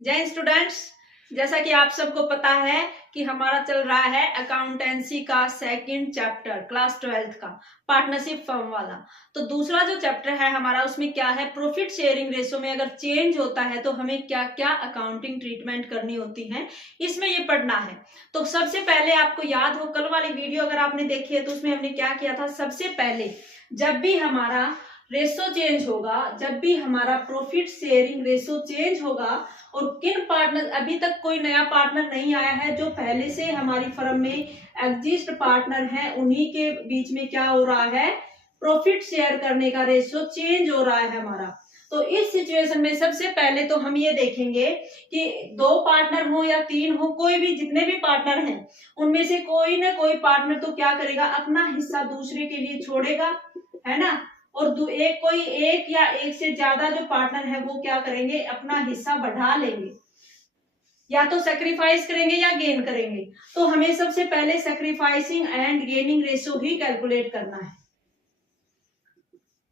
जय स्टूडेंट्स, जैसा कि आप सबको पता है कि हमारा चल रहा है अकाउंटेंसी का सेकंड चैप्टर क्लास 12th का पार्टनरशिप फर्म वाला। तो दूसरा जो चैप्टर है हमारा उसमें क्या है, प्रॉफिट शेयरिंग रेशो में अगर चेंज होता है तो हमें क्या क्या अकाउंटिंग ट्रीटमेंट करनी होती है, इसमें ये पढ़ना है। तो सबसे पहले आपको याद हो, कल वाली वीडियो अगर आपने देखी है तो उसमें हमने क्या किया था। सबसे पहले जब भी हमारा रेशो चेंज होगा, जब भी हमारा प्रॉफिट शेयरिंग रेशो चेंज होगा और किन पार्टनर, अभी तक कोई नया पार्टनर नहीं आया है, जो पहले से हमारी फर्म में एग्जिस्ट पार्टनर है, उन्हीं के बीच में क्या हो रहा है, प्रॉफिट शेयर करने का रेशो चेंज हो रहा है हमारा। तो इस सिचुएशन में सबसे पहले तो हम ये देखेंगे कि दो पार्टनर हो या तीन हो, कोई भी जितने भी पार्टनर हैं उनमें से कोई ना कोई पार्टनर तो क्या करेगा, अपना हिस्सा दूसरे के लिए छोड़ेगा, है ना। और कोई एक या एक से ज्यादा जो पार्टनर है वो क्या करेंगे, अपना हिस्सा बढ़ा लेंगे, या तो सेक्रीफाइस करेंगे या गेन करेंगे। तो हमें सबसे पहले sacrificing and gaining ratio he calculate करना है।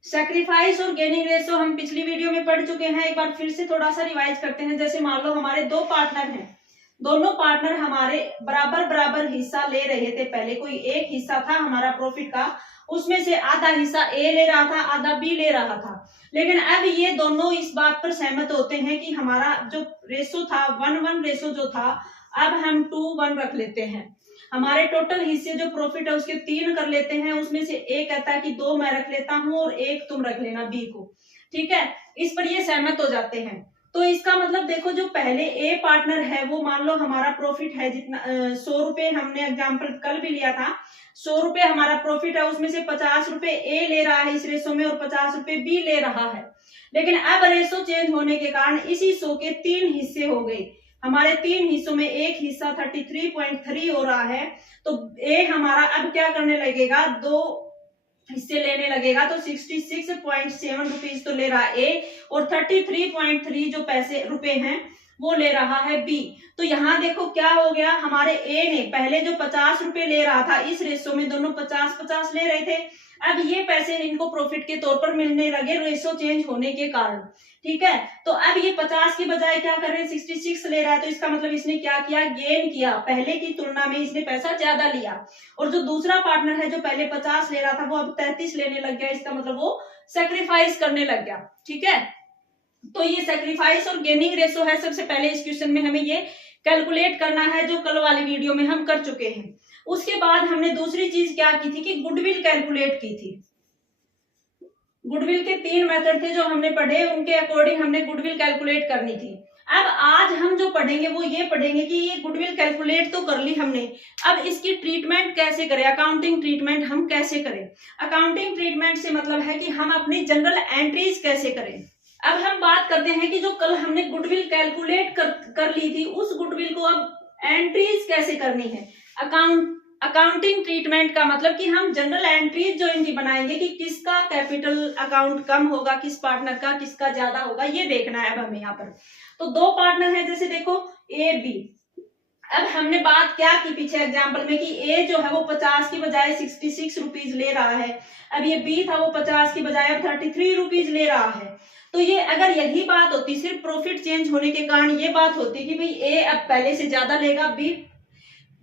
सेक्रीफाइस और गेनिंग रेशो हम पिछली वीडियो में पढ़ चुके हैं, एक बार फिर से थोड़ा सा रिवाइज करते हैं। जैसे मान लो हमारे दो पार्टनर हैं, दोनों पार्टनर हमारे बराबर बराबर हिस्सा ले रहे थे। पहले कोई एक हिस्सा था हमारा प्रॉफिट का, उसमें से आधा हिस्सा ए ले रहा था, आधा बी ले रहा था। लेकिन अब ये दोनों इस बात पर सहमत होते हैं कि हमारा जो रेशो था 1:1 रेशो जो था, अब हम 2:1 रख लेते हैं। हमारे टोटल हिस्से जो प्रॉफिट है उसके 3 कर लेते हैं, उसमें से एक कहता है कि 2 मैं रख लेता हूं और 1 तुम रख लेना बी को, ठीक है। इस पर ये सहमत हो जाते हैं। तो इसका मतलब देखो, जो पहले ए पार्टनर है वो मान लो हमारा प्रॉफिट है जितना 100 रुपए, हमने एग्जाम्पल कल भी लिया था, 100 रुपए हमारा प्रॉफिट है, उसमें से 50 रुपए ए ले रहा है इस रेशो में और 50 रुपए बी ले रहा है। लेकिन अब रेशो चेंज होने के कारण इसी 100 के 3 हिस्से हो गए। हमारे 3 हिस्सों में एक हिस्सा 33.3 हो रहा है, तो ए हमारा अब क्या करने लगेगा, 2 हिस्से लेने लगेगा। तो 66.7 रुपीज तो ले रहा है ए, और 33.3 जो पैसे रुपए हैं वो ले रहा है बी। तो यहाँ देखो क्या हो गया, हमारे ए ने पहले जो 50 रुपए ले रहा था, इस रेशो में दोनों 50-50 ले रहे थे, अब ये पैसे इनको प्रॉफिट के तौर पर मिलने लगे रेशो चेंज होने के कारण, ठीक है। तो अब ये 50 की बजाय क्या कर रहे हैं, 66 ले रहा है। तो इसका मतलब इसने क्या किया, गेन किया, पहले की तुलना में इसने पैसा ज्यादा लिया। और जो दूसरा पार्टनर है जो पहले 50 ले रहा था वो अब 33 लेने लग गया, इसका मतलब वो सेक्रीफाइस करने लग गया, ठीक है। तो ये सेक्रीफाइस और गेनिंग रेशो है। सबसे पहले इस क्वेश्चन में हमें ये कैलकुलेट करना है, जो कल वाली वीडियो में हम कर चुके हैं। उसके बाद हमने दूसरी चीज क्या की थी कि गुडविल कैलकुलेट की थी। गुडविल के 3 मेथड थे जो हमने पढ़े, उनके अकॉर्डिंग हमने गुडविल कैलकुलेट करनी थी। अब आज हम जो पढ़ेंगे वो ये पढ़ेंगे कि ये गुडविल कैलकुलेट तो कर ली हमने, अब इसकी ट्रीटमेंट कैसे करें, अकाउंटिंग ट्रीटमेंट हम कैसे करें। अकाउंटिंग ट्रीटमेंट से मतलब है कि हम अपनी जनरल एंट्रीज कैसे करें। अब हम बात करते हैं कि जो कल हमने गुडविल कैलकुलेट कर ली थी, उस गुडविल को अब एंट्रीज कैसे करनी है। अकाउंटिंग ट्रीटमेंट का मतलब कि हम जनरल एंट्रीज जो इनकी बनाएंगे कि किसका कैपिटल अकाउंट कम होगा, किस पार्टनर का किसका ज्यादा होगा, ये देखना है अब हमें यहाँ पर। तो दो पार्टनर है, जैसे देखो ए बी। अब हमने बात क्या की पीछे एग्जाम्पल में कि ए जो है वो 50 की बजाय 66 रुपीज ले रहा है, अब ये बी था वो 50 की बजाय अब 33 रुपीज ले रहा है। तो ये अगर यही बात होती, सिर्फ प्रॉफिट चेंज होने के कारण ये बात होती कि भाई ए अब पहले से ज्यादा लेगा, बी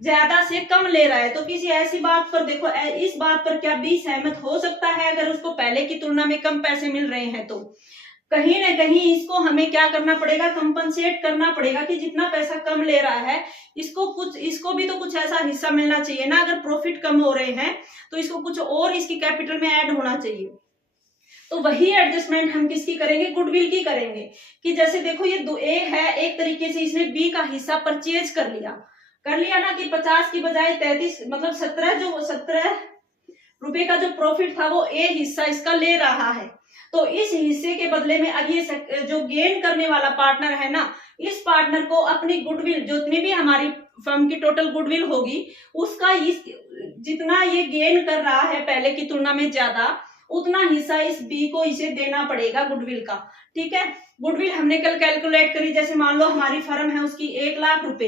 ज्यादा से कम ले रहा है, तो किसी ऐसी बात पर देखो, इस बात पर क्या बी सहमत हो सकता है अगर उसको पहले की तुलना में कम पैसे मिल रहे हैं। तो कहीं ना कहीं इसको हमें क्या करना पड़ेगा, कंपनसेट करना पड़ेगा कि जितना पैसा कम ले रहा है इसको भी तो कुछ ऐसा हिस्सा मिलना चाहिए ना। अगर प्रॉफिट कम हो रहे हैं तो इसको कुछ और इसकी कैपिटल में ऐड होना चाहिए। तो वही एडजस्टमेंट हम किसकी करेंगे, गुडविल की करेंगे। कि जैसे देखो ये ए है, एक तरीके से इसने बी का हिस्सा परचेज कर लिया ना, कि 50 की बजाय 33 मतलब 17 रुपए का जो प्रॉफिट था वो ए हिस्सा इसका ले रहा है। तो इस हिस्से के बदले में अब ये जो गेन करने वाला पार्टनर है ना, इस पार्टनर को अपनी गुडविल, जितनी भी हमारी फर्म की टोटल गुडविल होगी उसका जितना ये गेन कर रहा है पहले की तुलना में ज्यादा, उतना हिस्सा इस बी को इसे देना पड़ेगा गुडविल का, ठीक है। गुडविल हमने कल कैलकुलेट करी, जैसे मान लो हमारी फर्म है उसकी 1 लाख रुपए,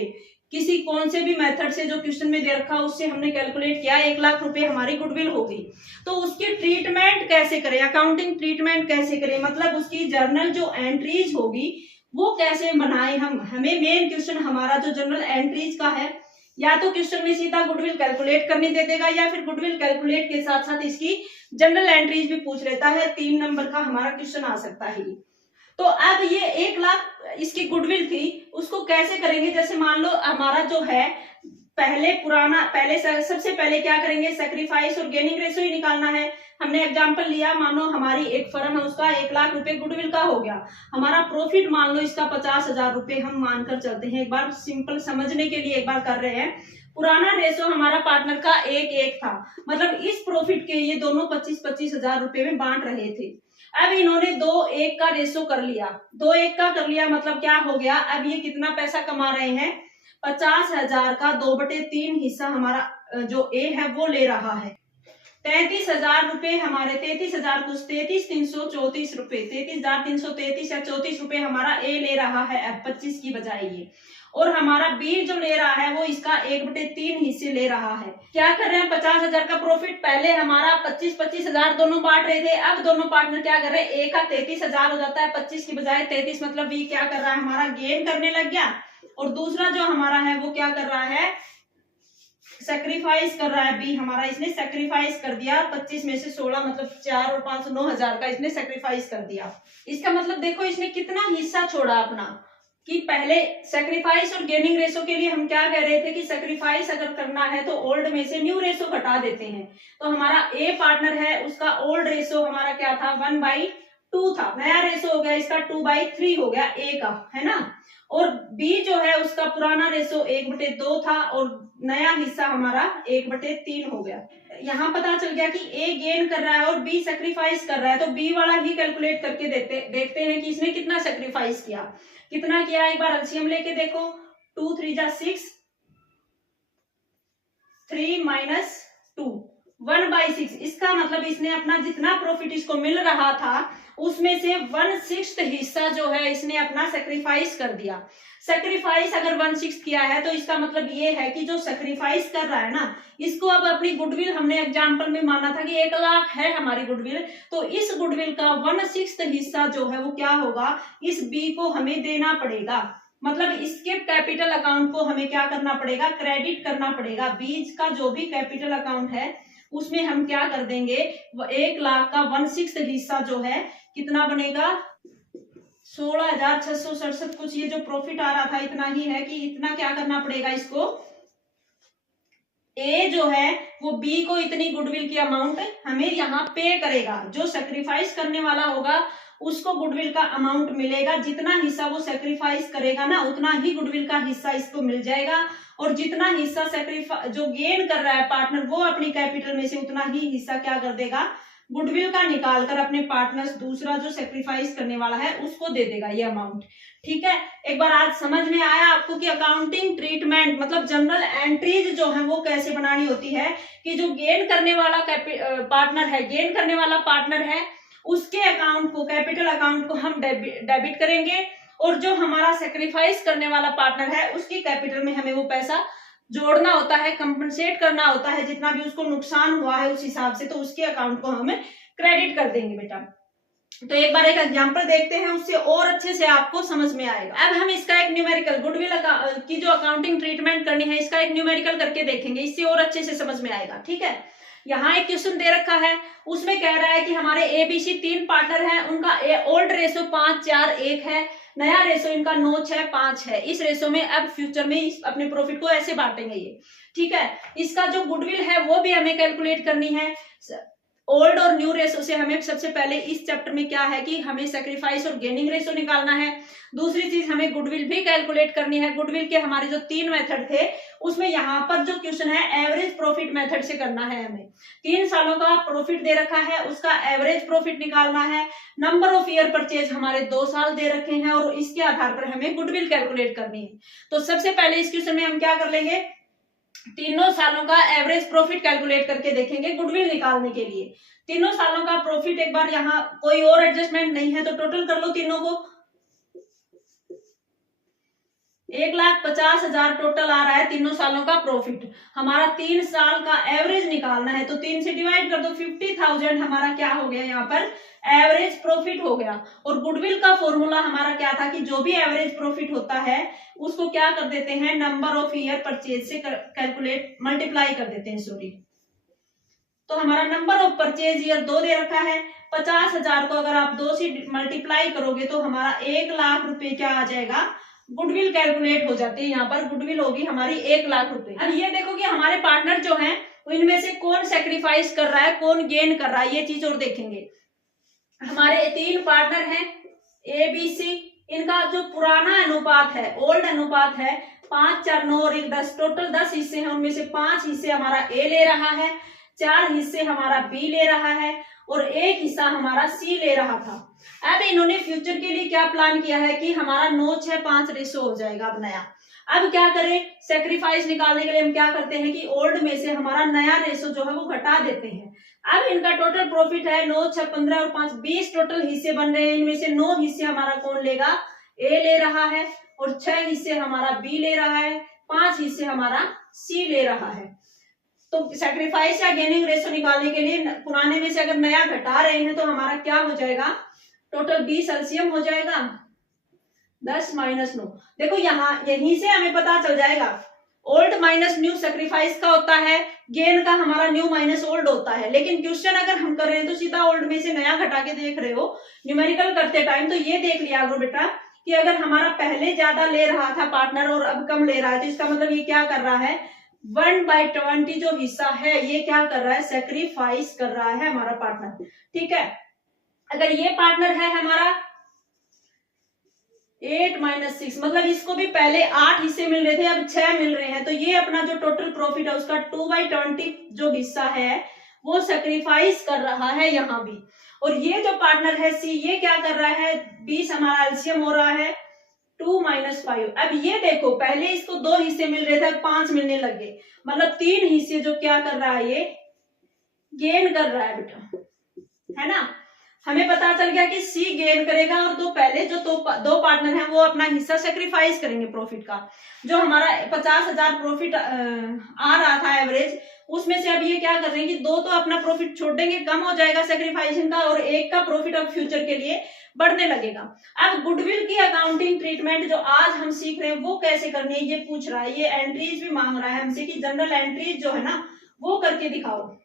किसी कौन से भी मेथड से जो क्वेश्चन में दे रखा उससे हमने कैलकुलेट किया, 1 लाख रुपए हमारी गुडविल होगी। तो उसकी ट्रीटमेंट कैसे करें, अकाउंटिंग ट्रीटमेंट कैसे करें, मतलब उसकी जर्नल जो एंट्रीज होगी वो कैसे बनाए हम। हमें मेन क्वेश्चन हमारा जो जनरल एंट्रीज का है, या तो क्वेश्चन में सीधा गुडविल कैलकुलेट करने दे देगा, या फिर गुडविल कैलकुलेट के साथ साथ इसकी जनरल एंट्रीज भी पूछ लेता है। 3 नंबर का हमारा क्वेश्चन आ सकता है। तो अब ये 1 लाख इसकी गुडविल थी, उसको कैसे करेंगे। जैसे मान लो हमारा जो है पहले सबसे पहले क्या करेंगे, सेक्रीफाइस और गेनिंग रेशियो ही निकालना है। हमने एग्जांपल लिया, मानो हमारी एक फर्म है, उसका 1 लाख रुपए गुडविल का हो गया। हमारा प्रॉफिट मान लो इसका 50,000 रुपए हम मानकर चलते हैं। एक बार सिंपल समझने के लिए एक बार कर रहे हैं। पुराना रेशो हमारा पार्टनर का 1-1 था, मतलब इस प्रॉफिट के ये दोनों 25-25 हजार रुपए में बांट रहे थे। अब इन्होंने 2-1 का रेशो कर लिया, 2-1 का कर लिया, मतलब क्या हो गया, अब ये कितना पैसा कमा रहे हैं, 50,000 का 2/3 हिस्सा हमारा जो ए है वो ले रहा है। 33,000 रुपए हमारे, 33,000 कुछ 33,334 रुपए, 33,333 या 34 रुपए हमारा ए ले रहा है अब 25 की बजाय ये। और हमारा बी जो ले रहा है वो इसका 1/3 हिस्से ले रहा है। क्या कर रहे हैं, 50,000 का प्रॉफिट, पहले हमारा 25-25 हजार दोनों बांट रहे थे, अब दोनों पार्टनर क्या कर रहे हैं, ए का 33,000 हो जाता है 25 की बजाय 33, मतलब बी क्या कर रहा है, हमारा गेन करने लग गया। और दूसरा जो हमारा है वो क्या कर रहा है, सेक्रीफाइस कर रहा है बी हमारा, इसने सेक्रीफाइस कर दिया 25 में से 16, मतलब 4 और 5 9,000 का इसने सेक्रीफाइस कर दिया। इसका मतलब देखो इसने कितना हिस्सा छोड़ा अपना, कि पहले सेक्रीफाइस और गेनिंग रेशो के लिए हम क्या कह रहे थे कि सेक्रीफाइस अगर करना है तो ओल्ड में से न्यू रेशो घटा देते हैं। तो हमारा ए पार्टनर है, उसका ओल्ड रेशो हमारा क्या था, 1/2 था, नया रेशो हो गया इसका 2/3 हो गया ए का, है ना। और बी जो है उसका पुराना रेशो 1/2 था और नया हिस्सा हमारा 1/3 हो गया। यहाँ पता चल गया कि ए गेन कर रहा है और बी सेक्रीफाइस कर रहा है, तो बी वाला ही कैलकुलेट करके देखते हैं कि इसने कितना सेक्रीफाइस किया, कितना किया। एक बार एलसीएम लेके देखो, 2 3 जा 6, 3 - 2 1/6। इसका मतलब इसने अपना जितना प्रॉफिट इसको मिल रहा था उसमें से 1/6 हिस्सा जो है इसने अपना सेक्रीफाइस कर दिया। सेक्रीफाइस अगर 1/6 किया है तो इसका मतलब ये है कि जो सेक्रीफाइस कर रहा है ना, इसको अब अपनी गुडविल, हमने एग्जांपल में माना था कि 1 लाख है हमारी गुडविल, तो इस गुडविल का 1/6 हिस्सा जो है वो क्या होगा, इस बी को हमें देना पड़ेगा। मतलब इसके कैपिटल अकाउंट को हमें क्या करना पड़ेगा, क्रेडिट करना पड़ेगा। बीज का जो भी कैपिटल अकाउंट है उसमें हम क्या कर देंगे, 1 लाख का 1/6 हिस्सा जो है कितना बनेगा, 16,667 कुछ, ये जो प्रॉफिट आ रहा था इतना ही है, कि इतना क्या करना पड़ेगा इसको, ए जो है वो बी को इतनी गुडविल की अमाउंट हमें यहाँ पे करेगा। जो सेक्रीफाइस करने वाला होगा उसको गुडविल का अमाउंट मिलेगा, जितना हिस्सा वो सेक्रीफाइस करेगा ना उतना ही गुडविल का हिस्सा इसको मिल जाएगा। और जितना हिस्सा जो गेन कर रहा है पार्टनर वो अपनी कैपिटल में से उतना ही हिस्सा क्या कर देगा, गुडविल का निकालकर अपने पार्टनर्स, दूसरा जो सेक्रीफाइस करने वाला है उसको दे देगा ये अमाउंट। ठीक है, एक बार आज समझ में आया आपको कि अकाउंटिंग ट्रीटमेंट मतलब जनरल एंट्रीज जो है वो कैसे बनानी होती है, कि जो गेन करने वाला पार्टनर है उसके अकाउंट को, कैपिटल अकाउंट को हम डेबिट करेंगे, और जो हमारा सेक्रीफाइस करने वाला पार्टनर है उसकी कैपिटल में हमें वो पैसा जोड़ना होता है, कंपनसेट करना होता है, जितना भी उसको नुकसान हुआ है उस हिसाब से, तो उसके अकाउंट को हमें क्रेडिट कर देंगे बेटा। तो एक बार एक एग्जांपल देखते हैं, उससे और अच्छे से आपको समझ में आएगा। अब हम इसका एक न्यूमेरिकल, गुडविल की जो अकाउंटिंग ट्रीटमेंट करनी है इसका एक न्यूमेरिकल करके देखेंगे, इससे और अच्छे से समझ में आएगा। ठीक है, यहाँ एक क्वेश्चन दे रखा है, उसमें कह रहा है कि हमारे एबीसी 3 पार्टनर हैं, उनका ओल्ड रेशो 5-4-1 है, नया रेशो इनका 9-6-5 है। इस रेशो में अब फ्यूचर में अपने प्रॉफिट को ऐसे बांटेंगे ये। ठीक है, इसका जो गुडविल है वो भी हमें कैलकुलेट करनी है। ओल्ड और न्यू रेशो से हमें सबसे पहले इस चैप्टर में क्या है कि हमें सेक्रीफाइस और गेनिंग रेशो निकालना है। दूसरी चीज हमें गुडविल भी कैलकुलेट करनी है। गुडविल के हमारे जो 3 मेथड थे उसमें यहाँ पर जो क्वेश्चन है एवरेज प्रॉफिट मेथड से करना है। हमें 3 सालों का प्रॉफिट दे रखा है, उसका एवरेज प्रॉफिट निकालना है। नंबर ऑफ ईयर परचेज हमारे 2 साल दे रखे हैं और इसके आधार पर हमें गुडविल कैलकुलेट करनी है। तो सबसे पहले इस क्वेश्चन में हम क्या कर लेंगे, तीनों सालों का एवरेज प्रॉफिट कैलकुलेट करके देखेंगे गुडविल निकालने के लिए। तीनों सालों का प्रॉफिट, एक बार यहाँ कोई और एडजस्टमेंट नहीं है तो टोटल कर लो तीनों को। 1,50,000 टोटल आ रहा है तीनों सालों का प्रॉफिट। हमारा 3 साल का एवरेज निकालना है तो 3 से डिवाइड कर दो, 50,000 हमारा क्या हो गया यहाँ पर एवरेज प्रॉफिट हो गया। और गुडविल का फॉर्मूला हमारा क्या था कि जो भी एवरेज प्रॉफिट होता है उसको क्या कर देते हैं, नंबर ऑफ ईयर परचेज से कैलकुलेट मल्टीप्लाई कर देते हैं, सॉरी। तो हमारा नंबर ऑफ परचेज ईयर 2 दे रखा है, 50,000 को अगर आप 2 से मल्टीप्लाई करोगे तो हमारा 1,00,000 रुपए क्या आ जाएगा, गुडविल कैलकुलेट हो जाती है। यहाँ पर गुडविल होगी हमारी 1,00,000 रुपए। अब ये देखो कि हमारे पार्टनर जो हैं इनमें से कौन सेक्रीफाइस कर रहा है, कौन गेन कर रहा है, ये चीज और देखेंगे। हमारे 3 पार्टनर हैं ए बी सी, इनका जो पुराना अनुपात है, ओल्ड अनुपात है 5, 4, 9 और 1, 10, टोटल 10 हिस्से हैं, उनमें से 5 हिस्से हमारा ए ले रहा है, 4 हिस्से हमारा बी ले रहा है और 1 हिस्सा हमारा सी ले रहा था। अब इन्होंने फ्यूचर के लिए क्या प्लान किया है कि हमारा 9:6:5 रेशो हो जाएगा अब नया। अब क्या करें, सेक्रीफाइस निकालने के लिए हम क्या करते हैं कि ओल्ड में से हमारा नया रेशो जो है वो घटा देते हैं। अब इनका टोटल प्रॉफिट है 9, 6, 15 और 5, 20 टोटल हिस्से बन रहे हैं। इनमें से 9 हिस्से हमारा कौन लेगा, ए ले रहा है और 6 हिस्से हमारा बी ले रहा है, 5 हिस्से हमारा सी ले रहा है। तो सेक्रीफाइस या गेनिंग रेशो निकालने के लिए पुराने में से अगर नया घटा रहे हैं तो हमारा क्या हो जाएगा, टोटल 20 एलसीएम हो जाएगा 10 माइनस 9। देखो यहाँ यहीं से हमें पता चल जाएगा, ओल्ड माइनस न्यू सेक्रीफाइस का होता है, गेन का हमारा न्यू माइनस ओल्ड होता है। लेकिन क्वेश्चन अगर हम कर रहे हैं तो सीधा ओल्ड में से नया घटा के देख रहे हो न्यूमेरिकल करते टाइम, तो ये देख लिया करो बेटा कि अगर हमारा पहले ज्यादा ले रहा था पार्टनर और अब कम ले रहा है तो इसका मतलब ये क्या कर रहा है, 1/20 जो हिस्सा है ये क्या कर रहा है, सेक्रीफाइस कर रहा है हमारा पार्टनर। ठीक है, अगर ये पार्टनर है हमारा 8 - 6, मतलब इसको भी पहले 8 हिस्से मिल रहे थे अब 6 मिल रहे हैं, तो ये अपना जो टोटल प्रॉफिट है उसका 2/20 जो हिस्सा है वो सेक्रीफाइस कर रहा है यहाँ भी। और ये जो पार्टनर है सी, ये क्या कर रहा है, 20 हमारा एलसीएम हो रहा है 2 - 5। अब ये देखो पहले इसको 2 हिस्से मिल रहे थे, 5 मिलने लग गए, मतलब 3 हिस्से जो क्या कर रहा है, ये गेन कर रहा है बेटा, है ना। हमें पता चल गया कि सी गेन करेगा और पहले जो दो पार्टनर हैं वो अपना हिस्सा सेक्रीफाइस करेंगे प्रॉफिट का। जो हमारा 50,000 प्रॉफिट आ रहा था एवरेज, उसमें से अब ये क्या कर रहे हैं कि 2 तो अपना प्रॉफिट छोड़ देंगे, कम हो जाएगा सेक्रीफाइसिंग का, और 1 का प्रॉफिट अब फ्यूचर के लिए बढ़ने लगेगा। अब गुडविल की अकाउंटिंग ट्रीटमेंट जो आज हम सीख रहे हैं वो कैसे करनी है ये पूछ रहा है। ये एंट्रीज भी मांग रहा है हमसे कि जनरल एंट्रीज जो है ना वो करके दिखाओ।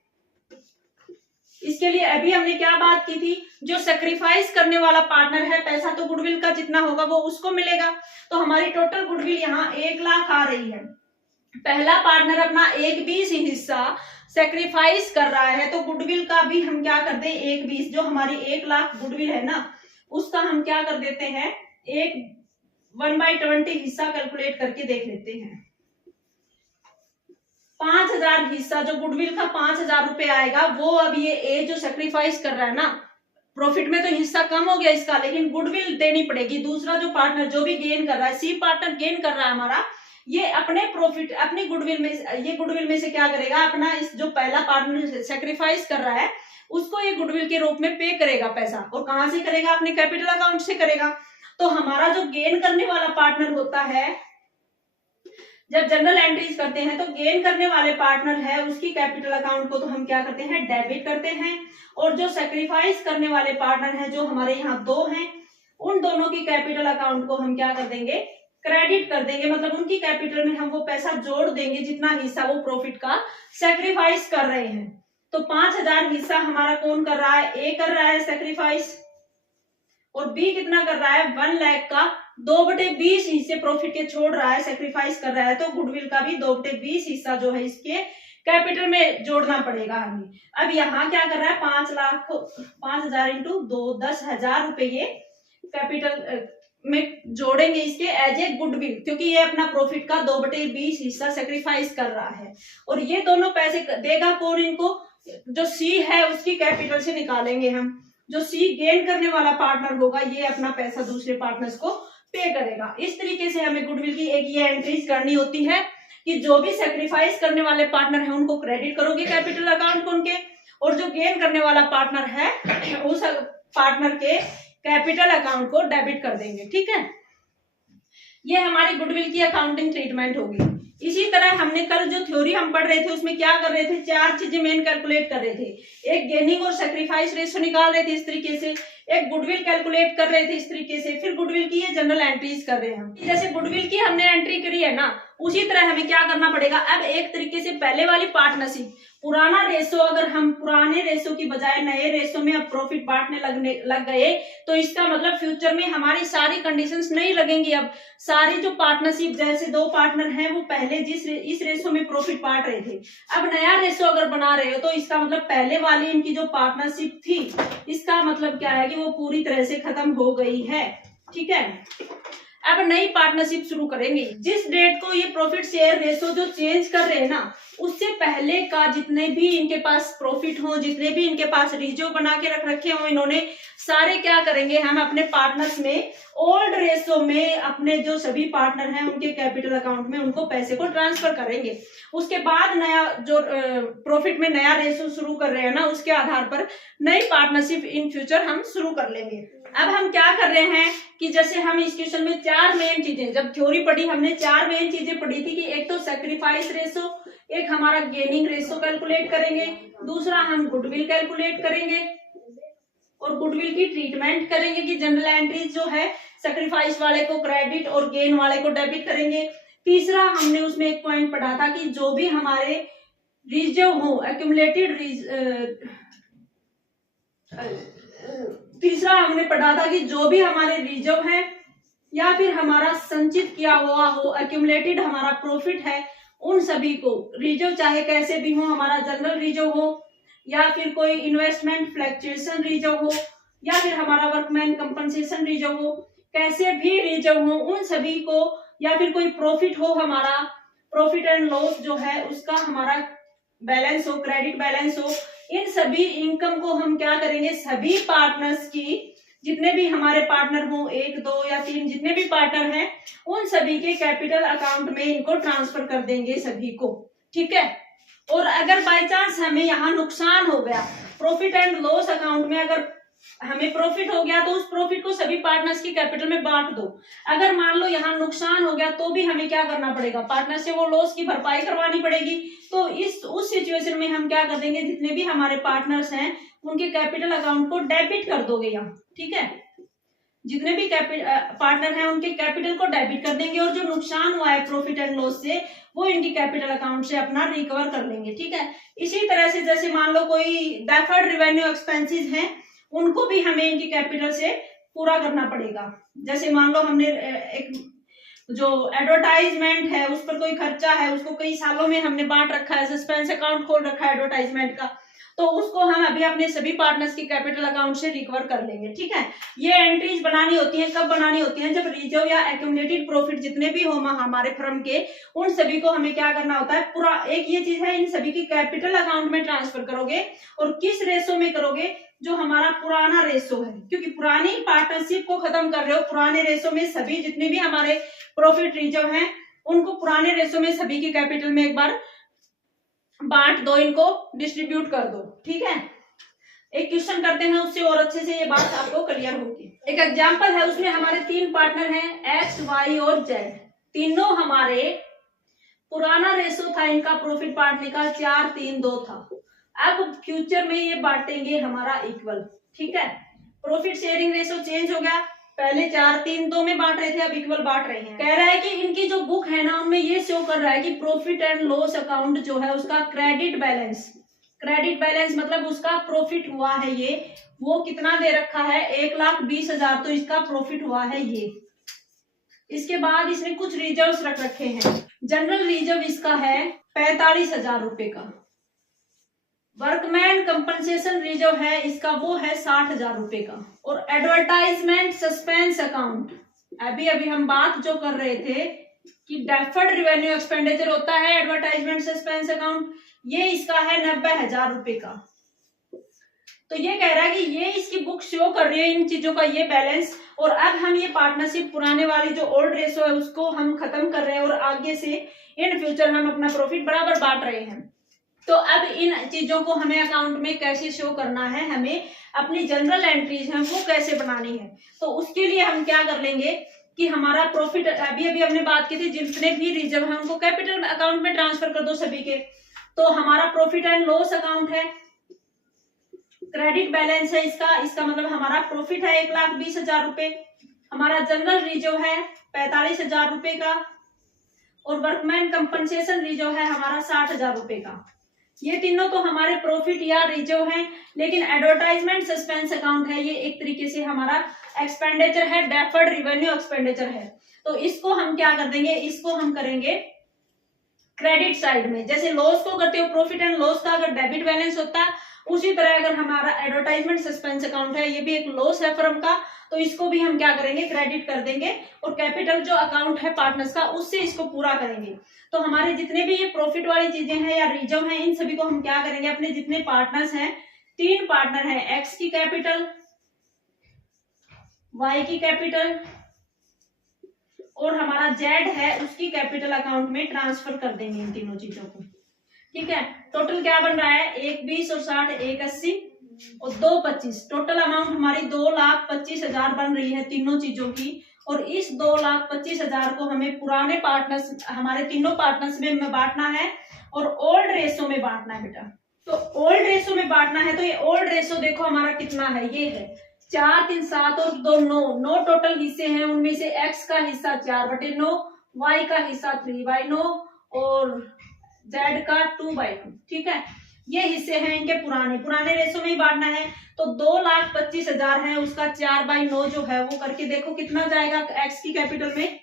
इसके लिए अभी हमने क्या बात की थी, जो सेक्रीफाइस करने वाला पार्टनर है पैसा तो गुडविल का जितना होगा वो उसको मिलेगा। तो हमारी टोटल गुडविल यहाँ 1,00,000 आ रही है। पहला पार्टनर अपना 1/20 हिस्सा सेक्रीफाइस कर रहा है तो गुडविल का भी हम क्या कर दें 1/20, जो हमारी 1,00,000 गुडविल है ना उसका हम क्या कर देते हैं 1/20 हिस्सा कैलकुलेट करके देख लेते हैं। 5,000 हिस्सा जो गुडविल का 5,000 रुपए आएगा वो अब ये ए जो सेक्रीफाइस कर रहा है ना, प्रॉफिट में तो हिस्सा कम हो गया इसका, लेकिन गुडविल देनी पड़ेगी। दूसरा जो पार्टनर जो भी गेन कर रहा है, सी पार्टनर गेन कर रहा है हमारा, ये अपने प्रॉफिट अपनी गुडविल में, ये गुडविल में से क्या करेगा, अपना इस जो पहला पार्टनर सेक्रीफाइस कर रहा है उसको ये गुडविल के रूप में पे करेगा पैसा। और कहां से करेगा, अपने कैपिटल अकाउंट से करेगा। तो हमारा जो गेन करने वाला पार्टनर होता है, जब जनरल एंट्रीज करते हैं तो गेन करने वाले पार्टनर है उसकी कैपिटल अकाउंट को तो हम क्या करते हैं डेबिट करते हैं, और जो सेक्रीफाइस करने वाले पार्टनर है जो हमारे यहाँ 2 हैं, उन दोनों की कैपिटल अकाउंट को हम क्या कर देंगे क्रेडिट कर देंगे। मतलब उनकी कैपिटल में हम वो पैसा जोड़ देंगे जितना हिस्सा वो प्रॉफिट का सेक्रीफाइस कर रहे हैं। तो 5,000 हिस्सा हमारा कौन कर रहा है, ए कर रहा है सेक्रीफाइस, और बी कितना कर रहा है 1,00,000 का 2/20 हिस्से प्रॉफिट के छोड़ रहा है, सेक्रीफाइस कर रहा है। तो गुडविल का भी 2/20 हिस्सा जो है इसके कैपिटल में जोड़ना पड़ेगा हमें। अब यहाँ क्या कर रहा है 5,000 इंटू 2 10,000 रुपए ये कैपिटल में जोड़ेंगे इसके एज ए गुडविल, क्योंकि ये अपना प्रॉफिट का 2/20 हिस्सा सेक्रीफाइस कर रहा है। और ये दोनों पैसे देगा कौन इनको, जो सी है उसकी कैपिटल से निकालेंगे हम। जो सी गेन करने वाला पार्टनर होगा ये अपना पैसा दूसरे पार्टनर्स को पे करेगा। इस तरीके से हमें गुडविल की एक ये एंट्रीज करनी होती है कि जो भी सेक्रीफाइस करने वाले पार्टनर है उनको क्रेडिट करोगे कैपिटल अकाउंट को उनके, और जो गेन करने वाला पार्टनर है उस पार्टनर के कैपिटल अकाउंट को डेबिट कर देंगे। ठीक है, ये हमारी गुडविल की अकाउंटिंग ट्रीटमेंट होगी। इसी तरह हमने कल जो थ्योरी हम पढ़ रहे थे उसमें क्या कर रहे थे, 4 चीजें मेन कैलकुलेट कर रहे थे। एक गेनिंग और सैक्रिफाइस रेशियो निकाल रहे थे इस तरीके से, एक गुडविल कैलकुलेट कर रहे थे इस तरीके से, फिर गुडविल की ये जनरल एंट्रीज कर रहे हैं हम। जैसे गुडविल की हमने एंट्री करी है ना, उसी तरह हमें क्या करना पड़ेगा, अब एक तरीके से पहले वाली पार्टनरशिप, पुराना रेशो, अगर हम पुराने रेशो की बजाय नए रेशो में अब प्रॉफिट बांटने लग गए तो इसका मतलब फ्यूचर में हमारी सारी कंडीशंस नहीं लगेंगी। अब सारी जो पार्टनरशिप, जैसे 2 पार्टनर हैं वो पहले इस रेशो में प्रॉफिट बांट रहे थे, अब नया रेशो अगर बना रहे हो तो इसका मतलब पहले वाली इनकी जो पार्टनरशिप थी इसका मतलब क्या है कि वो पूरी तरह से खत्म हो गई है। ठीक है, अब नई पार्टनरशिप शुरू करेंगे। जिस डेट को ये प्रॉफिट शेयर रेशो जो चेंज कर रहे हैं ना, उससे पहले का जितने भी इनके पास प्रॉफिट हो, जितने भी इनके पास रिजर्व बना के रख रखे हो इन्होंने, सारे क्या करेंगे, हम अपने पार्टनर्स में ओल्ड रेशो में अपने जो सभी पार्टनर हैं उनके कैपिटल अकाउंट में उनको पैसे को ट्रांसफर करेंगे। उसके बाद नया जो प्रॉफिट में नया रेशो शुरू कर रहे हैं ना, उसके आधार पर नई पार्टनरशिप इन फ्यूचर हम शुरू कर लेंगे। अब हम क्या कर रहे हैं कि जैसे हम इस क्वेश्चन में 4 मेन चीजें, जब थ्योरी पढ़ी हमने 4 मेन चीजें पढ़ी थी कि एक तो सैक्रिफाइस रेशो, एक हमारा गेनिंग रेशो कैलकुलेट करेंगे, दूसरा हम गुडविल कैलकुलेट करेंगे और गुडविल की ट्रीटमेंट करेंगे कि जनरल एंट्रीज जो है सैक्रिफाइस वाले को क्रेडिट और गेन वाले को डेबिट करेंगे। तीसरा हमने उसमें एक पॉइंट पढ़ा था कि जो भी हमारे रिजर्व हो, एक्यूमुलेटेड तीसरा हमने पढ़ा था कि जो भी हमारे रिजर्व है या फिर हमारा संचित किया हुआ हो, एक्यूमुलेटेड हमारा प्रॉफिट है, उन सभी को, रिजर्व चाहे कैसे भी हो, हमारा जनरल रिजर्व हो या फिर कोई इन्वेस्टमेंट फ्लक्चुएशन रिजर्व हो या फिर हमारा वर्कमैन कंपनसेशन रिजर्व हो, कैसे भी रिजर्व हो, उन सभी को, या फिर कोई प्रॉफिट हो, हमारा प्रॉफिट एंड लॉस जो है उसका हमारा बैलेंस हो, क्रेडिट बैलेंस हो, इन सभी इनकम को हम क्या करेंगे, सभी पार्टनर्स की, जितने भी हमारे पार्टनर हो, 1, 2 या 3 जितने भी पार्टनर हैं, उन सभी के कैपिटल अकाउंट में इनको ट्रांसफर कर देंगे सभी को। ठीक है, और अगर बाय चांस हमें यहाँ नुकसान हो गया, प्रॉफिट एंड लॉस अकाउंट में अगर हमें प्रॉफिट हो गया तो उस प्रॉफिट को सभी पार्टनर्स की कैपिटल में बांट दो। अगर मान लो यहाँ नुकसान हो गया तो भी हमें क्या करना पड़ेगा, पार्टनर से वो लॉस की भरपाई करवानी पड़ेगी। तो उस सिचुएशन में हम क्या कर देंगे, जितने भी हमारे पार्टनर्स हैं उनके कैपिटल अकाउंट को डेबिट कर दोगे यहाँ। ठीक है, जितने भी पार्टनर हैं उनके कैपिटल को डेबिट कर देंगे और जो नुकसान हुआ है प्रॉफिट एंड लॉस से वो इनकी कैपिटल अकाउंट से अपना रिकवर कर लेंगे। ठीक है, इसी तरह से जैसे मान लो कोई डेफर्ड रेवेन्यू एक्सपेंसेस हैं, उनको भी हमें इनकी कैपिटल से पूरा करना पड़ेगा। जैसे मान लो हमने एक जो एडवर्टाइजमेंट है उस पर कोई खर्चा है, उसको कई सालों में हमने बांट रखा है, सस्पेंस अकाउंट खोल रखा है एडवर्टाइजमेंट का, तो उसको हम अभी अपने सभी पार्टनर्स की कैपिटल अकाउंट से रिकवर कर लेंगे। ठीक है, ये एंट्रीज बनानी होती हैं, कब बनानी होती हैं, जब रिजर्व या एक्यूमुलेटेड प्रॉफिट जितने भी हो हमारे फर्म के, उन सभी को हमें क्या करना होता है, पूरा एक ये चीज है, इन सभी की कैपिटल अकाउंट में ट्रांसफर करोगे। और किस रेशो में करोगे, जो हमारा पुराना रेशो है, क्योंकि पुरानी पार्टनरशिप को खत्म कर रहे हो, पुराने रेशो में सभी जितने भी हमारे प्रॉफिट रिजर्व हैं उनको पुराने रेशो में सभी की कैपिटल में एक बार बांट दो, इनको डिस्ट्रीब्यूट कर दो। ठीक है, एक क्वेश्चन करते हैं, उससे और अच्छे से ये बात आपको क्लियर होगी। एक एग्जांपल है, उसमें हमारे 3 पार्टनर हैं, एक्स, वाई और जेड। तीनों हमारे पुराना रेशो था इनका प्रॉफिट बांटने का 4, 3, 2 था। अब फ्यूचर में ये बांटेंगे हमारा इक्वल। ठीक है, प्रॉफिट शेयरिंग रेशो चेंज हो गया, पहले 4, 3, 2 में बांट रहे थे, अब इक्वल बांट रहे हैं। कह रहा है कि इनकी जो बुक है ना उनमें ये शो कर रहा है कि प्रॉफिट एंड लॉस अकाउंट जो है उसका क्रेडिट बैलेंस मतलब उसका प्रॉफिट हुआ है, ये वो कितना दे रखा है, 1,20,000, तो इसका प्रॉफिट हुआ है ये। इसके बाद इसने कुछ रिजर्व्स रख रखे हैं। जनरल रिजर्व इसका है 45,000 रुपए का, वर्कमैन कंपनसेशन रिजर्व है इसका, वो है 60,000 रुपए का, और एडवर्टाइजमेंट सस्पेंस अकाउंट, अभी हम बात जो कर रहे थे कि डेफर्ड रेवेन्यू एक्सपेंडिचर होता है एडवर्टाइजमेंट सस्पेंस अकाउंट, ये इसका है 90,000 रुपए का। तो ये कह रहा है कि ये इसकी बुक शो कर रही है इन चीजों का ये बैलेंस, और अब हम ये पार्टनरशिप पुराने वाली जो ओल्ड रेशो है उसको हम खत्म कर रहे हैं और आगे से इन फ्यूचर हम अपना प्रॉफिट बराबर बांट रहे हैं। तो अब इन चीजों को हमें अकाउंट में कैसे शो करना है, हमें अपनी जनरल एंट्रीज हैं वो कैसे बनानी है, तो उसके लिए हम क्या कर लेंगे कि हमारा प्रॉफिट, अभी अभी हमने बात की थी जितने भी रिजर्व है उनको कैपिटल अकाउंट में ट्रांसफर कर दो सभी के। तो हमारा प्रॉफिट एंड लॉस अकाउंट है, क्रेडिट बैलेंस है इसका मतलब हमारा प्रॉफिट है 1,20,000 रुपए, हमारा जनरल रिजर्व है 45,000 रुपए का, और वर्कमैन कंपनसेशन रिजर्व है हमारा 60,000 रुपए का। ये तीनों तो हमारे प्रॉफिट या रिजर्व हैं, लेकिन एडवर्टाइजमेंट सस्पेंस अकाउंट है ये एक तरीके से हमारा एक्सपेंडिचर है, डेफर्ड रेवेन्यू एक्सपेंडिचर है। तो इसको हम क्या कर देंगे, इसको हम करेंगे क्रेडिट साइड में। जैसे लॉस को करते हो प्रॉफिट एंड लॉस का अगर डेबिट बैलेंस होता है, उसी तरह अगर हमारा एडवर्टाइजमेंट सस्पेंस अकाउंट है, ये भी एक लॉस है फर्म का, तो इसको भी हम क्या करेंगे, क्रेडिट कर देंगे, और कैपिटल जो अकाउंट है पार्टनर्स का उससे इसको पूरा करेंगे। तो हमारे जितने भी ये प्रॉफिट वाली चीजें हैं या रिजर्व हैं, इन सभी को हम क्या करेंगे, अपने जितने पार्टनर्स हैं, 3 पार्टनर हैं, एक्स की कैपिटल, वाई की कैपिटल और हमारा जेड है, उसकी कैपिटल अकाउंट में ट्रांसफर कर देंगे इन तीनों चीजों को। ठीक है, टोटल क्या बन रहा है, 1,20 और 60, 1,80 और 2,25, टोटल अमाउंट हमारी 2,25,000 बन रही है तीनों चीजों की। और इस 2,25,000 को हमें पुराने पार्टनर्स, हमारे तीनों पार्टनर्स में बांटना है और ओल्ड रेशो में बांटना है बेटा। तो ओल्ड रेशो में बांटना है, तो ये ओल्ड रेशो देखो हमारा कितना है, ये है 4, 3, 7 और 2, 9 टोटल हिस्से हैं। उनमें से एक्स का हिस्सा 4/9, वाई का हिस्सा 3/9 और जेड का 2/2। ठीक है, ये हिस्से हैं इनके पुराने रेशो में ही बांटना है। तो 2,25,000 है, उसका 4/9 जो है वो करके देखो कितना जाएगा एक्स की कैपिटल में।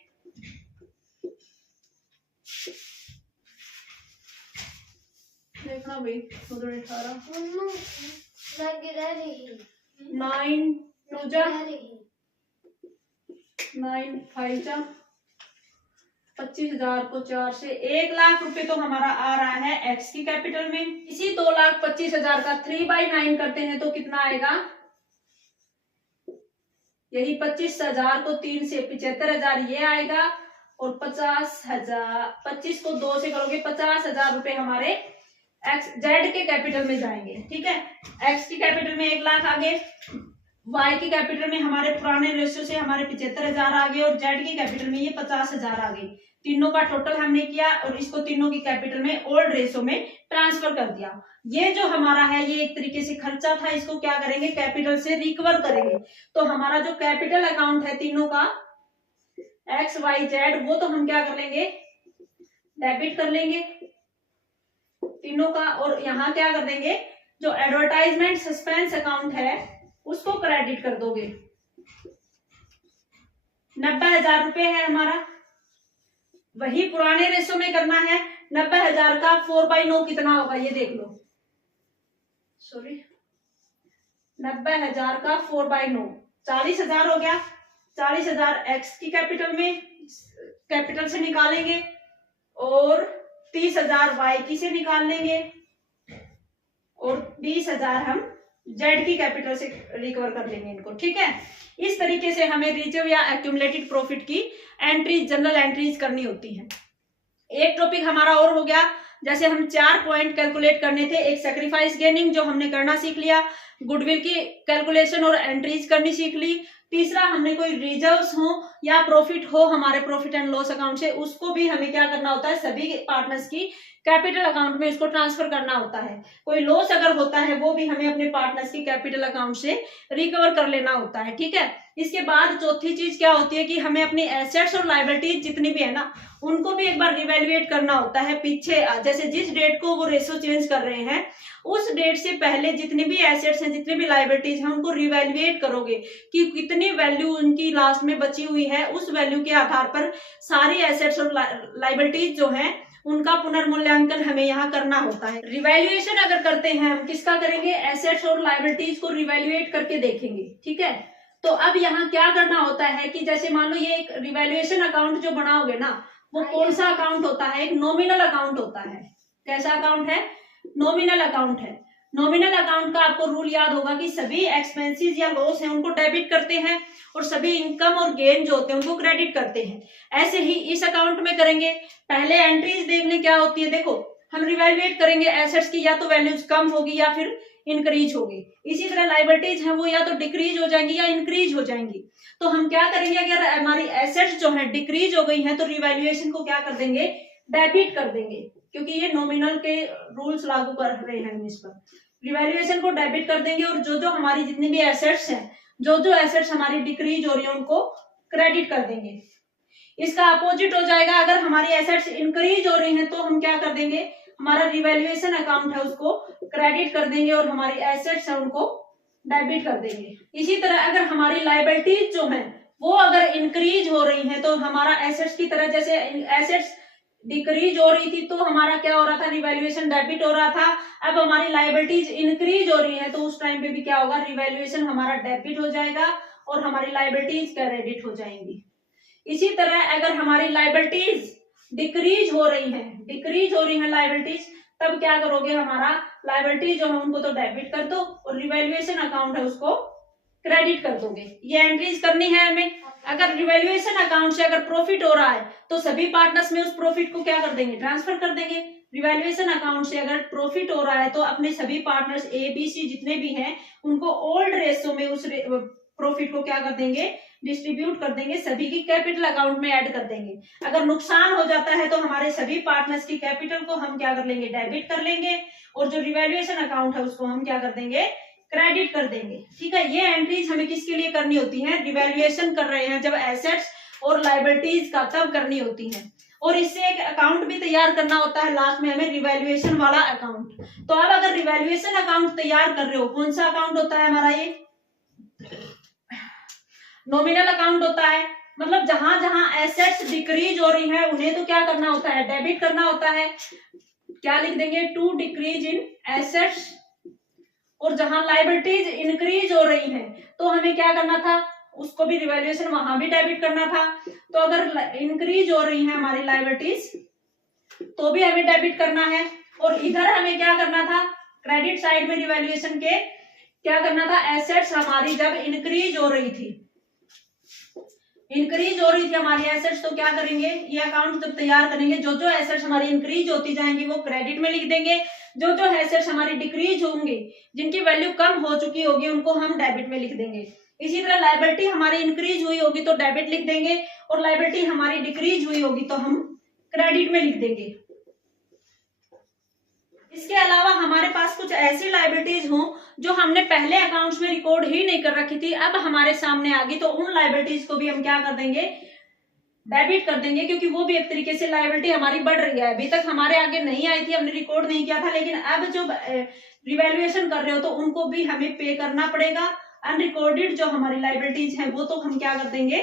देखना भाई, 18 9 9 5 25,000 को 4 से 1,00,000 रुपए तो हमारा आ रहा है एक्स की कैपिटल में। इसी 2,25,000 का 3/9 करते हैं तो कितना आएगा, यही 25,000 को 3 से 75,000 ये आएगा, और 50,000, 25 को 2 से करोगे 50,000 रुपए हमारे एक्स जेड के कैपिटल में जाएंगे। ठीक है, एक्स की कैपिटल में 1,00,000 आ गए, वाई की कैपिटल में हमारे पुराने रेशियो से हमारे 75,000 आ गए, और जेड की कैपिटल में ये 50,000 आ गई। तीनों का टोटल हमने किया और इसको तीनों की कैपिटल में ओल्ड रेशियो में ट्रांसफर कर दिया। ये जो हमारा है ये एक तरीके से खर्चा था, इसको क्या करेंगे, कैपिटल से रिकवर करेंगे। तो हमारा जो कैपिटल अकाउंट है तीनों का एक्स वाई जेड, वो तो हम क्या कर लेंगे, डेबिट कर लेंगे तीनों का, और यहाँ क्या कर देंगे, जो एडवर्टाइजमेंट सस्पेंस अकाउंट है उसको क्रेडिट कर दोगे। 90,000 रुपए है हमारा, वही पुराने रेशो में करना है। 90,000 का 4/9 कितना होगा ये देख लो, सॉरी 90,000 का 4/9 40,000 हो गया। 40,000 एक्स की कैपिटल में, कैपिटल से निकालेंगे, और 30,000 वाई की से निकाल लेंगे, और 20,000 हम जेड की कैपिटल से रिकवर कर लेंगे इनको। ठीक है, इस तरीके से हमें रिजर्व या एक्यूमुलेटेड प्रॉफिट की एंट्रीज, जनरल एंट्रीज करनी होती है। एक टॉपिक हमारा और हो गया, जैसे हम 4 पॉइंट कैलकुलेट करने थे। एक सैक्रिफाइस गेनिंग जो हमने करना सीख लिया, गुडविल की कैलकुलेशन और एंट्रीज करनी सीख ली। तीसरा, हमने कोई रिजर्व्स हो या प्रॉफिट हो हमारे प्रॉफिट एंड लॉस अकाउंट से, उसको भी हमें क्या करना होता है, सभी पार्टनर्स की कैपिटल अकाउंट में इसको ट्रांसफर करना होता है। कोई लॉस अगर होता है वो भी हमें अपने पार्टनर्स की कैपिटल अकाउंट से रिकवर कर लेना होता है। ठीक है, इसके बाद चौथी चीज क्या होती है कि हमें अपनी एसेट्स और लायबिलिटीज जितनी भी है ना, उनको भी एक बार रिवैल्यूएट करना होता है। पीछे जैसे जिस डेट को वो रेशो चेंज कर रहे हैं, उस डेट से पहले जितनी भी एसेट्स हैं, जितनी भी लायबिलिटीज हैं, उनको रिवैल्यूएट करोगे कि कितनी वैल्यू उनकी लास्ट में बची हुई है। उस वैल्यू के आधार पर सारी एसेट्स और लायबिलिटीज जो हैं उनका पुनर्मूल्यांकन हमें यहाँ करना होता है। रिवैल्यूएशन अगर करते हैं हम, किसका करेंगे, एसेट्स और लायबिलिटीज को रिवैल्यूएट करके देखेंगे। ठीक है, तो अब यहाँ क्या करना होता है कि जैसे मान लो ये एक रिवैल्यूएशन अकाउंट जो बनाओगे ना, वो कौन सा अकाउंट होता है, एक नॉमिनल अकाउंट होता है। कैसा अकाउंट है, नॉमिनल अकाउंट है। नॉमिनल अकाउंट का आपको रूल याद होगा कि सभी एक्सपेंसेस या लॉस हैं उनको डेबिट करते हैं, और सभी इनकम और गेन जो होते हैं उनको क्रेडिट करते हैं। ऐसे ही इस अकाउंट में करेंगे। पहले एंट्रीज देखने क्या होती है, देखो हम रिवैल्यूएट करेंगे एसेट्स की, या तो वैल्यूज कम होगी या फिर इंक्रीज होगी। इसी तरह लायबिलिटीज हैं वो या तो डिक्रीज हो जाएंगी या इंक्रीज हो जाएंगी। तो हम क्या करेंगे, अगर हमारी एसेट्स जो है डिक्रीज हो गई हैं तो रिवैल्यूएशन को क्या कर देंगे, डेबिट कर देंगे, क्योंकि ये नॉमिनल के रूल्स लागू कर रहे हैं हम इस पर। रिवैल्यूएशन को डेबिट कर देंगे और जो जो हमारी जितनी भी एसेट्स हैं, जो जो एसेट्स हमारी डिक्रीज हो रही है उनको क्रेडिट कर देंगे। इसका अपोजिट हो जाएगा, अगर हमारी एसेट्स इंक्रीज हो रही हैं तो हम क्या कर देंगे, हमारा रिवैल्यूएशन अकाउंट है उसको क्रेडिट कर देंगे और हमारी एसेट्स है उनको डेबिट कर देंगे। इसी तरह अगर हमारी लायबिलिटीज जो है वो अगर इंक्रीज हो रही हैं तो हमारा एसेट्स की तरह, जैसे एसेट्स डिक्रीज हो रही थी तो हमारा क्या हो रहा था, रिवैल्यूएशन डेबिट हो रहा था। अब हमारी लायबिलिटीज इंक्रीज हो रही है तो उस टाइम पे भी क्या होगा, रिवैल्यूएशन हमारा डेबिट हो जाएगा और हमारी लायबिलिटीज क्रेडिट हो जाएंगी। इसी तरह अगर हमारी लायबिलिटीज डिक्रीज हो रही है लायबिलिटीज, तब क्या करोगे, हमारा लायबिलिटीज जो है उनको तो डेबिट कर दो और रिवैल्यूएशन अकाउंट है उसको क्रेडिट कर दोगे। ये एंट्रीज करनी है हमें। अगर रिवैल्यूएशन अकाउंट से अगर प्रॉफिट हो रहा है तो सभी पार्टनर्स में उस प्रॉफिट को क्या कर देंगे, ट्रांसफर कर देंगे। रिवैल्यूएशन अकाउंट से अगर प्रॉफिट हो रहा है तो अपने सभी पार्टनर्स ए बी सी जितने भी हैं उनको ओल्ड रेशो में उस प्रॉफिट को क्या कर देंगे, डिस्ट्रीब्यूट कर देंगे, सभी की कैपिटल अकाउंट में ऐड कर देंगे। अगर नुकसान हो जाता है तो हमारे सभी पार्टनर्स की कैपिटल को हम क्या कर लेंगे, डेबिट कर लेंगे और जो रिवैल्यूएशन अकाउंट है उसको हम क्या कर देंगे, क्रेडिट कर देंगे। ठीक है, ये एंट्रीज हमें किसके लिए करनी होती है, रिवैल्यूएशन कर रहे हैं जब एसेट्स और लायबिलिटीज का, तब करनी होती है। और इससे एक अकाउंट भी तैयार करना होता है लास्ट में हमें, रिवैल्यूएशन वाला अकाउंट। तो अब अगर रिवैल्यूएशन अकाउंट तैयार कर रहे हो, कौन सा अकाउंट होता है हमारा, ये नॉमिनल अकाउंट होता है। मतलब जहां जहां एसेट्स डिक्रीज हो रही है उन्हें तो क्या करना होता है, डेबिट करना होता है। क्या लिख देंगे, टू डिक्रीज इन एसेट्स। और जहां लायबिलिटीज इंक्रीज हो रही है तो हमें क्या करना था, उसको भी रिवैल्यूएशन वहां भी डेबिट करना था। तो अगर इंक्रीज हो रही है हमारी लायबिलिटीज तो भी हमें डेबिट करना है। और इधर हमें क्या करना था, क्रेडिट साइड में रिवैल्यूएशन के क्या करना था, एसेट्स हमारी जब इंक्रीज हो रही थी हमारी एसेट्स, तो क्या करेंगे, ये अकाउंट जब तैयार करेंगे, जो जो एसेट्स हमारी इंक्रीज होती जाएंगी वो क्रेडिट में लिख देंगे, जो जो एसेट्स हमारी डिक्रीज होंगे, जिनकी वैल्यू कम हो चुकी होगी, उनको हम डेबिट में लिख देंगे। इसी तरह लायबिलिटी हमारी इंक्रीज हुई होगी तो डेबिट लिख देंगे और लायबिलिटी हमारी डिक्रीज हुई होगी तो हम क्रेडिट में लिख देंगे। इसके अलावा हमारे पास कुछ ऐसी लायबिलिटीज हो जो हमने पहले अकाउंट्स में रिकॉर्ड ही नहीं कर रखी थी, अब हमारे सामने आ गई, तो उन लायबिलिटीज को भी हम क्या कर देंगे, डेबिट कर देंगे, क्योंकि वो भी एक तरीके से लायबिलिटी हमारी बढ़ रही है। अभी तक हमारे आगे नहीं आई थी, हमने रिकॉर्ड नहीं किया था, लेकिन अब जो रिवैल्यूएशन कर रहे हो तो उनको भी हमें पे करना पड़ेगा। अनरिकॉर्डेड जो हमारी लायबिलिटीज हैं वो तो हम क्या कर देंगे,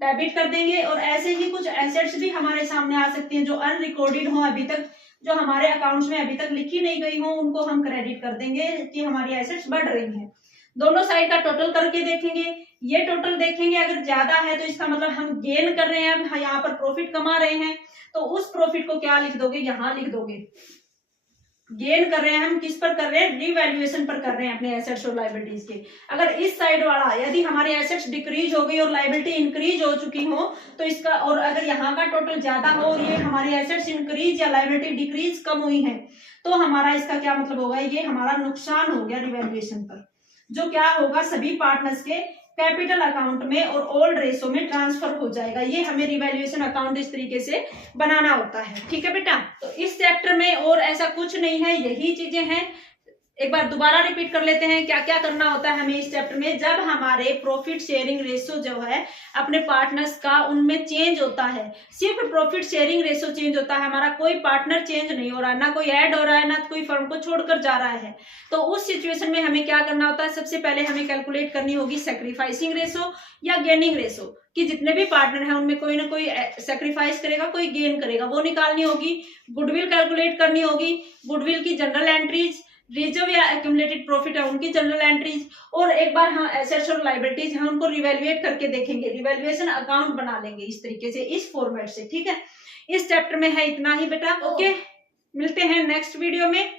डेबिट कर देंगे। और ऐसे ही कुछ एसेट्स भी हमारे सामने आ सकती हैं जो अनरिकॉर्डेड हो, अभी तक जो हमारे अकाउंट्स में अभी तक लिखी नहीं गई हो, उनको हम क्रेडिट कर देंगे कि हमारी एसेट्स बढ़ रही हैं। दोनों साइड का टोटल करके देखेंगे, ये टोटल देखेंगे, अगर ज्यादा है तो इसका मतलब हम गेन कर रहे हैं, हम यहाँ पर प्रॉफिट कमा रहे हैं, तो उस प्रॉफिट को क्या लिख दोगे, यहाँ लिख दोगे। गेन कर रहे हैं हम, किस पर कर रहे हैं, रिवैल्यूएशन पर कर रहे हैं अपने एसेट्स और लायबिलिटीज के। अगर इस साइड वाला, यदि हमारी एसेट्स डिक्रीज हो गई और लायबिलिटी इंक्रीज हो चुकी हो तो इसका, और अगर यहाँ का टोटल ज्यादा हो और ये हमारी एसेट्स इंक्रीज या लायबिलिटी डिक्रीज कम हुई है, तो हमारा इसका क्या मतलब होगा, ये हमारा नुकसान हो गया रिवैल्यूएशन पर, जो क्या होगा, सभी पार्टनर्स के कैपिटल अकाउंट में और ओल्ड रेशो में ट्रांसफर हो जाएगा। ये हमें रिवैल्यूएशन अकाउंट इस तरीके से बनाना होता है। ठीक है बेटा, तो इस चैप्टर में और ऐसा कुछ नहीं है, यही चीजें हैं। एक बार दोबारा रिपीट कर लेते हैं क्या क्या करना होता है हमें इस चैप्टर में। जब हमारे प्रॉफिट शेयरिंग रेशो जो है अपने पार्टनर्स का, उनमें चेंज होता है, सिर्फ प्रॉफिट शेयरिंग रेशो चेंज होता है, हमारा कोई पार्टनर चेंज नहीं हो रहा है, ना कोई ऐड हो रहा है, ना कोई फर्म को छोड़कर जा रहा है, तो उस सिचुएशन में हमें क्या करना होता है, सबसे पहले हमें कैलकुलेट करनी होगी सैक्रिफाइसिंग रेशो या गेनिंग रेशो, कि जितने भी पार्टनर हैं उनमें कोई ना कोई सैक्रिफाइस करेगा, कोई गेन करेगा, वो निकालनी होगी। गुडविल कैलकुलेट करनी होगी, गुडविल की जनरल एंट्रीज, रिजर्व या एक्यूमुलेटेड प्रॉफिट है उनकी जनरल एंट्रीज, और एक बार हम एसेट्स और लायबिलिटीज हैं उनको रिवैल्यूएट करके देखेंगे, रिवैल्यूएशन अकाउंट बना लेंगे इस तरीके से, इस फॉर्मेट से। ठीक है, इस चैप्टर में है इतना ही बेटा। ओके, मिलते हैं नेक्स्ट वीडियो में,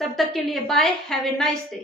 तब तक के लिए bye, have a nice day.